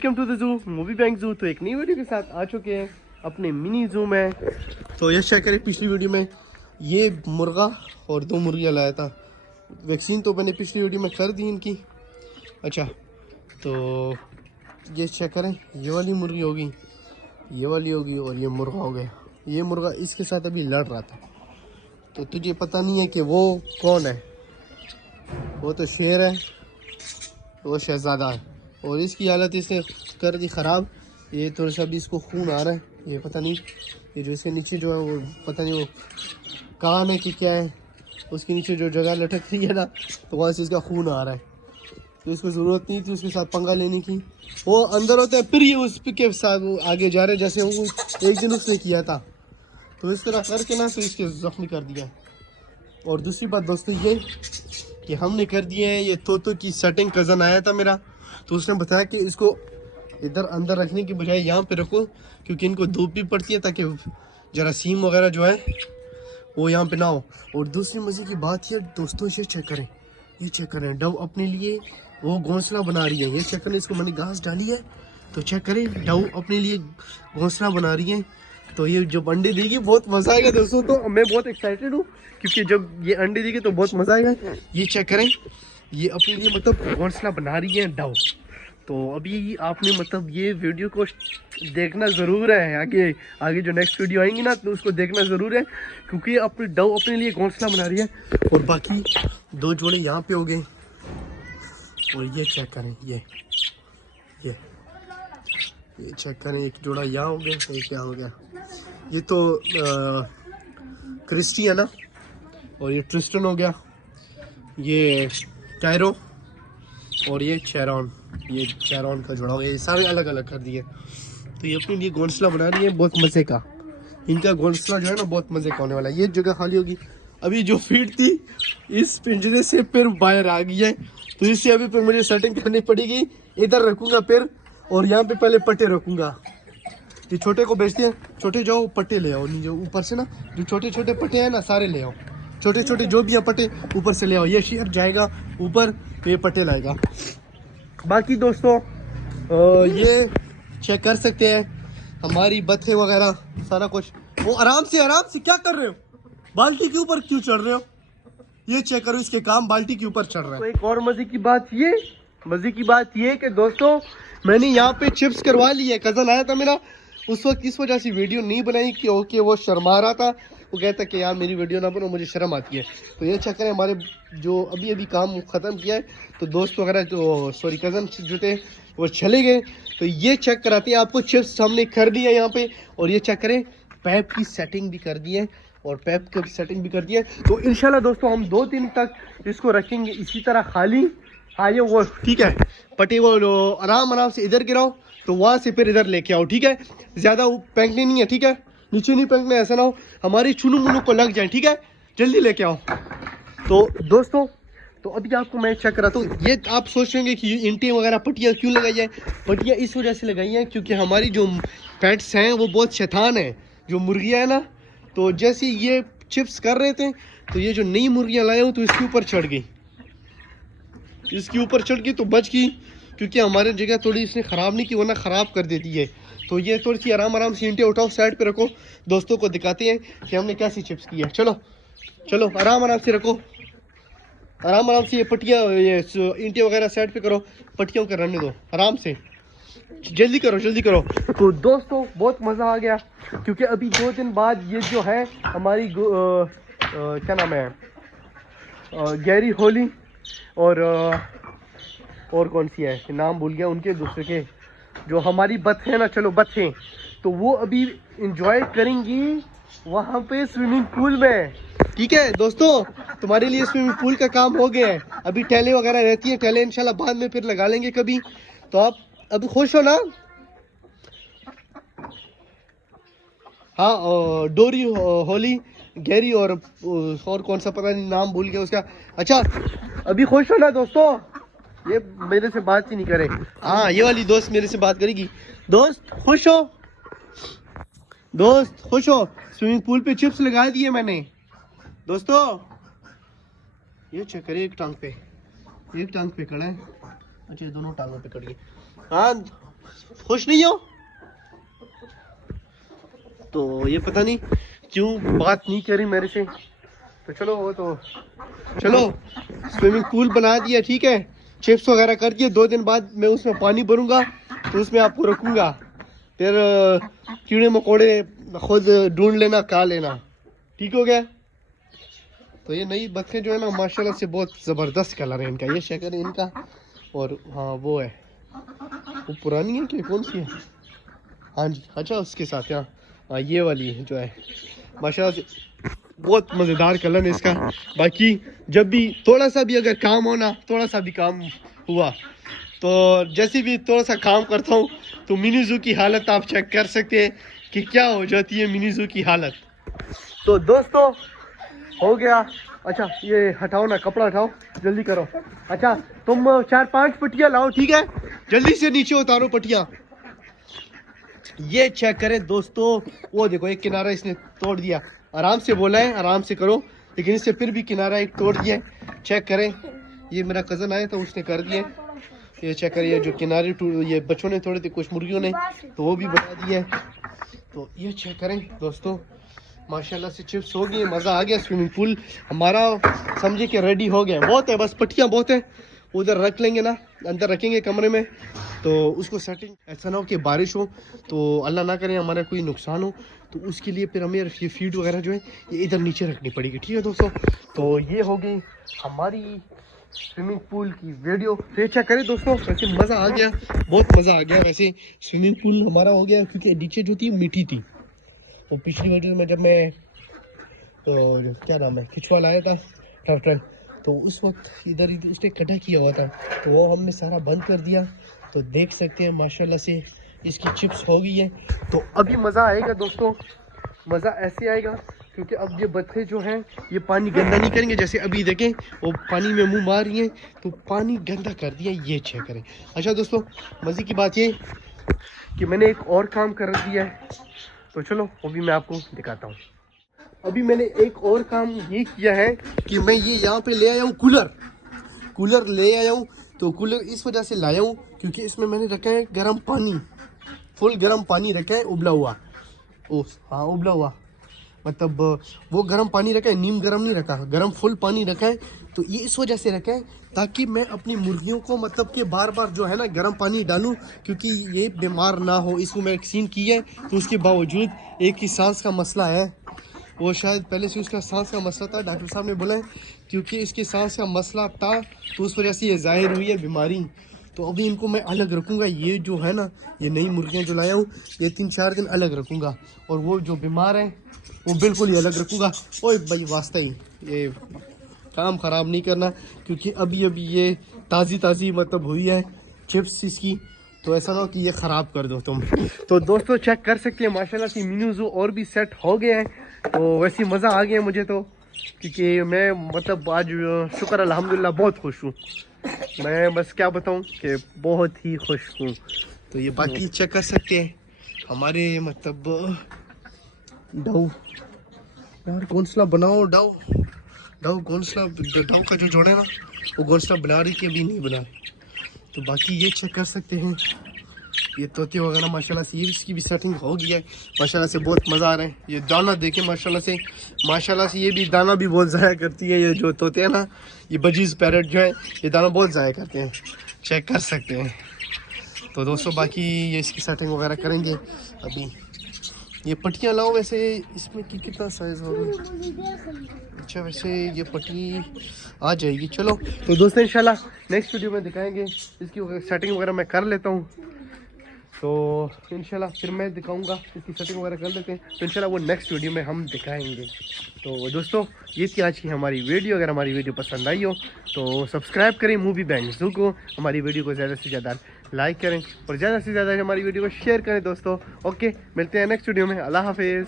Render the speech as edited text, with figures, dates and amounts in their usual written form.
Welcome to the zoo movie bank zoo. तो एक नई वीडियो के साथ आ चुके हैं अपने मिनी जू में। तो ये चेक करें, पिछली वीडियो में ये मुर्गा और 2 मुर्गियाँ लाया था। वैक्सीन तो मैंने पिछली वीडियो में कर दी इनकी। अच्छा, तो ये चेक करें, ये वाली मुर्गी होगी, ये वाली होगी और ये मुर्गा हो गया। ये मुर्गा इसके साथ अभी लड़ रहा था। तो तुझे पता नहीं है कि वो कौन है। वो तो शेर है, वो शहजादा है और इसकी हालत इसने कर दी ख़राब। ये थोड़ा सा भी इसको खून आ रहा है। ये पता नहीं, ये जो इसके नीचे जो है वो पता नहीं वो कान है कि क्या है। उसके नीचे जो जगह लटक रही है ना, तो वहाँ से इसका खून आ रहा है। तो इसको ज़रूरत नहीं थी उसके साथ पंगा लेने की। वो अंदर होता है, फिर ये उस के साथ वो आगे जा रहे हैं जैसे वो एक दिन उसने किया था। तो इस तरह करके ना तो इसके ज़ख्मी कर दिया। और दूसरी बात दोस्तों ये कि हमने कर दिए हैं ये तोतों की सेटिंग। कज़न आया था मेरा, तो उसने बताया कि इसको इधर अंदर रखने की बजाय यहाँ पे रखो, क्योंकि इनको धूप भी पड़ती है ताकि जरासीम वगैरह जो है वो यहाँ पे ना हो। और दूसरी मज़े की बात ये दोस्तों, ये चेक करें, ये चेक करें, डव अपने लिए वो घोंसला बना रही है। ये चेक करें, इसको मैंने घास डाली है तो चेक करें, डव अपने लिए घोंसला बना रही है। तो ये जब अंडे देगी बहुत मज़ा आएगा दोस्तों। तो मैं बहुत एक्साइटेड हूँ क्योंकि जब ये अंडे देगी तो बहुत मज़ा आएगा। ये चेक करें, ये अपने लिए मतलब घोंसला बना रही है डव। तो अभी आपने मतलब ये वीडियो को देखना ज़रूर है। आगे आगे जो नेक्स्ट वीडियो आएंगी ना तो उसको देखना ज़रूर है, क्योंकि अपनी डव अपने लिए घोंसला बना रही है। और बाकी 2 जोड़े यहाँ पे हो गए। और ये चेक करें, ये चेक करें, एक जोड़ा यहाँ हो गया, एक यहाँ हो गया। ये तो क्रिस्टी है ना, और ये ट्रिस्टन हो गया, ये कैरो और ये चेरॉन, ये चेरॉन का जोड़ा हो गया। ये सारे अलग अलग कर दिए। तो ये अपने लिए घोंसला बना रही है बहुत मज़े का। इनका घोंसला जो है ना बहुत मज़े का होने वाला है। ये जगह खाली होगी। अभी जो फीड थी इस पिंजरे से फिर बाहर आ गई है, तो इससे अभी फिर मुझे सेटिंग करनी पड़ेगी। इधर रखूँगा फिर, और यहाँ पे पहले पट्टे रखूँगा। ये छोटे को बेचते हैं, छोटे जाओ पट्टे ले आओ, नीचे ऊपर से ना जो छोटे छोटे पट्टे हैं ना सारे ले आओ। छोटे छोटे जो भी हैं पट्टे ऊपर से ले आओ। ये शेर जाएगा ऊपर तो ये पट्टे लाएगा। बाकी दोस्तों ये चेक कर सकते हैं हमारी बत्ते वगैरह सारा कुछ। वो आराम से क्या कर रहे हो, बाल्टी के ऊपर क्यों चढ़ रहे हो? ये चेक करो, इसके काम बाल्टी के ऊपर चढ़ रहे हैं। तो एक और मजे की बात ये कि दोस्तों मैंने यहाँ पे चिप्स करवा ली है। कज़न आया था मेरा, उस वक्त इस वजह से वीडियो नहीं बनाई क्योंकि वो शर्मा रहा था। वो कहता कि यार मेरी वीडियो ना बनो, मुझे शर्म आती है। तो ये चेक करें, हमारे जो अभी काम ख़त्म किया है तो दोस्त वगैरह जो कज़न जो थे वो चले गए। तो ये चेक कराते हैं आपको, चिप्स हमने कर दिया यहाँ पे। और ये चेक करें, पैप की सेटिंग भी कर दी है और पैप की सेटिंग भी कर दी है। तो इंशाल्लाह दोस्तों हम 2 दिन तक इसको रखेंगे इसी तरह खाली। हाँ ये वो ठीक है, पट्टी वो आराम से इधर गिराओ तो वहाँ से फिर इधर लेके आओ, ठीक है। ज़्यादा फेंकने नहीं है, ठीक है, नीचे नहीं फेंकना, ऐसा ना हो हमारी चुनू मुनू को लग जाए, ठीक है। जल्दी लेके आओ। तो दोस्तों तो अभी आपको मैं चेक कराता हूँ। ये आप सोचेंगे कि ईंटें वगैरह पट्टियाँ क्यों लगाई है। पट्टियाँ इस वजह से लगाई हैं क्योंकि हमारी जो पेट्स हैं वो बहुत शैतान है। जो मुर्गियाँ है ना, तो जैसे ये चिप्स कर रहे थे तो ये जो नई मुर्गियाँ लाए हूँ तो इसके ऊपर चढ़ गई, तो बच गई, क्योंकि हमारे जगह थोड़ी इसने ख़राब नहीं की, वरना ख़राब कर देती है। तो ये थोड़ी सी आराम से ईंटें उठाओ, साइड पे रखो, दोस्तों को दिखाते हैं कि हमने कैसी चिप्स की है। चलो आराम से रखो, आराम से ये पट्टियाँ ये ईंटें वगैरह साइड पे करो, पट्टियों को रहने दो आराम से। जल्दी करो। तो दोस्तों बहुत मज़ा आ गया, क्योंकि अभी 2 दिन बाद ये जो है हमारी क्या नाम है, गहरी होली और कौन सी है नाम भूल गया उनके, दूसरे के जो हमारी बत्ते हैं ना, चलो बत्ते, तो वो अभी इंजॉय करेंगी वहाँ पे स्विमिंग पूल में। ठीक है दोस्तों, तुम्हारे लिए स्विमिंग पूल का काम हो गया है। अभी टैले वगैरह रहती है, टैले इंशाल्लाह बाद में फिर लगा लेंगे कभी। तो आप अभी खुश हो ना? हाँ, डोरी होली गैरी और कौन सा पता नहीं नाम भूल गया उसका। अच्छा अभी खुश हो ना दोस्तों? ये मेरे से बात ही नहीं करे। हाँ ये वाली दोस्त मेरे से बात करेगी। दोस्त खुश हो? स्विमिंग पूल पे चिप्स लगा दिए मैंने दोस्तों। ये चेक करिए, एक टांग पे खड़ा है। अच्छा दोनों टांगों पे खड़ी है। हाँ खुश नहीं हो? तो ये पता नहीं क्यों बात नहीं करी मेरे से। तो चलो वो तो चलो स्विमिंग पूल बना दिया, ठीक है, चिप्स वगैरह कर दिए। 2 दिन बाद मैं उसमें पानी भरूंगा तो उसमें आपको रखूंगा, फिर कीड़े मकोड़े खुद ढूंढ लेना, खा लेना, ठीक हो गया। तो ये नई बत्तखें जो है ना माशाल्लाह से बहुत ज़बरदस्त कलर है इनका, ये शक्ल है इनका। और हाँ वो है, वो पुरानी है कि कौन सी है? हाँ जी, अच्छा उसके साथ यहाँ हाँ ये वाली जो है माशाल्लाह से बहुत मज़ेदार कलर है इसका। बाकी जब भी थोड़ा सा भी अगर काम हो ना, थोड़ा सा भी काम हुआ तो जैसे भी थोड़ा सा काम करता हूँ तो मिनी ज़ू की हालत आप चेक कर सकते हैं कि क्या हो जाती है मिनी ज़ू की हालत। तो दोस्तों हो गया। अच्छा ये हटाओ ना, कपड़ा हटाओ, जल्दी करो। अच्छा तुम 4-5 पट्टियाँ लाओ, ठीक है, जल्दी से नीचे उतारो पट्टियाँ। ये चेक करें दोस्तों, वो देखो एक किनारा इसने तोड़ दिया, आराम से बोला है आराम से करो, लेकिन इससे फिर भी किनारा एक तोड़ दिया है। चेक करें, ये मेरा कज़न आया था उसने कर दिए। ये चेक करिए जो किनारे ये बच्चों ने तोड़े थे, कुछ मुर्गियों ने, तो वो भी बना दिए। तो ये चेक करें दोस्तों, माशाल्लाह से चिप्स हो गई, मज़ा आ गया। स्विमिंग पूल हमारा समझे कि रेडी हो गया, बहुत है बस पट्टियाँ बहुत है, उधर रख लेंगे ना, अंदर रखेंगे कमरे में, तो उसको सेटिंग ऐसा ना हो कि बारिश हो तो अल्लाह ना करे हमारा कोई नुकसान हो, तो उसके लिए फिर हमें ये फीड वगैरह जो है ये इधर नीचे रखनी पड़ेगी, ठीक है दोस्तों। तो ये हो गई हमारी स्विमिंग पूल की वीडियो। तो चेक करें दोस्तों, वैसे मज़ा आ गया, बहुत मज़ा आ गया। वैसे स्विमिंग पूल हमारा हो गया क्योंकि नीचे जो थी मिट्टी थी, तो पिछली वीडियो में जब मैं तो क्या नाम है खिचवा लाया था टर्टल, तो उस वक्त इधर उसने कटा किया हुआ था, तो वो हमने सारा बंद कर दिया। तो देख सकते हैं माशाल्लाह से इसकी चिप्स हो गई है। तो अभी मज़ा आएगा दोस्तों, मज़ा ऐसे आएगा क्योंकि अब ये बत्तखें जो हैं ये पानी गंदा नहीं करेंगे। जैसे अभी देखें वो पानी में मुंह मार रही हैं तो पानी गंदा कर दिया, ये चेक करें। अच्छा दोस्तों मज़े की बात ये कि मैंने एक और काम कर दिया है, तो चलो वो भी मैं आपको दिखाता हूँ। अभी मैंने एक और काम ये किया है कि मैं ये यहाँ पे ले आया हूँ कूलर ले आया हूँ। तो कूलर इस वजह से लाया हूँ क्योंकि इसमें मैंने रखा है गर्म पानी, फुल गर्म पानी रखा है, उबला हुआ, ओ हाँ उबला हुआ, मतलब वो गर्म पानी रखा है, नीम गर्म नहीं रखा, गर्म फुल पानी रखा है। तो ये इस वजह से रखा है ताकि मैं अपनी मुर्गियों को मतलब कि बार बार जो है ना गर्म पानी डालूं, क्योंकि ये बीमार ना हो। इसको वैक्सीन की है तो उसके बावजूद एक ही सांस का मसला है, वो शायद पहले से उसका सांस का मसला था, डॉक्टर साहब ने बोला है क्योंकि इसके सांस का मसला था तो उस वजह से ये ज़ाहिर हुई है बीमारी। तो अभी इनको मैं अलग रखूँगा, ये जो है ना ये नई मुर्गियाँ जो लाया हूँ ये 3-4 दिन अलग रखूँगा, और वो जो बीमार हैं वो बिल्कुल ही अलग रखूँगा। ओए भाई वास्ता ही ये काम ख़राब नहीं करना, क्योंकि अभी अभी ये ताज़ी मतलब हुई है चिप्स इसकी, तो ऐसा ना हो कि ये ख़राब कर दो तुम। तो दोस्तों चेक कर सकते हैं माशाल्लाह से मिनी ज़ू और भी सेट हो गए हैं। तो वैसे मज़ा आ गया मुझे तो, क्योंकि मैं मतलब आज शुक्र अल्हम्दुलिल्लाह बहुत खुश हूँ। मैं बस क्या बताऊँ कि बहुत ही खुश हूँ। तो ये बाकी चेक कर सकते हैं हमारे मतलब डाउ यार घोंसला बनाओ, डाउ घोंसला, डाउ का जो जोड़ा है ना वो घोंसला बना रही थी, अभी नहीं बना रही। तो बाकी ये चेक कर सकते हैं ये तोते वगैरह माशाल्लाह से, ये इसकी भी सेटिंग हो गई है माशाल्लाह से, बहुत मज़ा आ रहा है। ये दाना देखें माशाल्लाह से ये भी दाना भी बहुत ज़ाया करती है। ये जो तोते हैं ना ये बजीज़ पैरट जो है ये दाना बहुत ज़ाया करते हैं, चेक कर सकते हैं। तो दोस्तों बाकी ये इसकी सेटिंग वगैरह करेंगे। अभी ये पट्टियाँ लाओ, वैसे इसमें कितना साइज़ होगा? अच्छा वैसे ये पट्टी आ जाएगी। चलो तो दोस्तों इंशाल्लाह नेक्स्ट वीडियो में दिखाएंगे, इसकी सेटिंग वगैरह मैं कर लेता हूँ, तो इंशाल्लाह फिर मैं दिखाऊंगा, इसकी सेटिंग वगैरह कर लेते हैं, तो इंशाल्लाह वो नेक्स्ट वीडियो में हम दिखाएंगे। तो दोस्तों ये थी आज की हमारी वीडियो। अगर हमारी वीडियो पसंद आई हो तो सब्सक्राइब करें मूवी बैंग ज़ू को, हमारी वीडियो को ज़्यादा से ज़्यादा लाइक करें और ज़्यादा से ज़्यादा हमारी वीडियो को शेयर करें दोस्तों। ओके मिलते हैं नेक्स्ट वीडियो में, अल्लाह हाफिज़।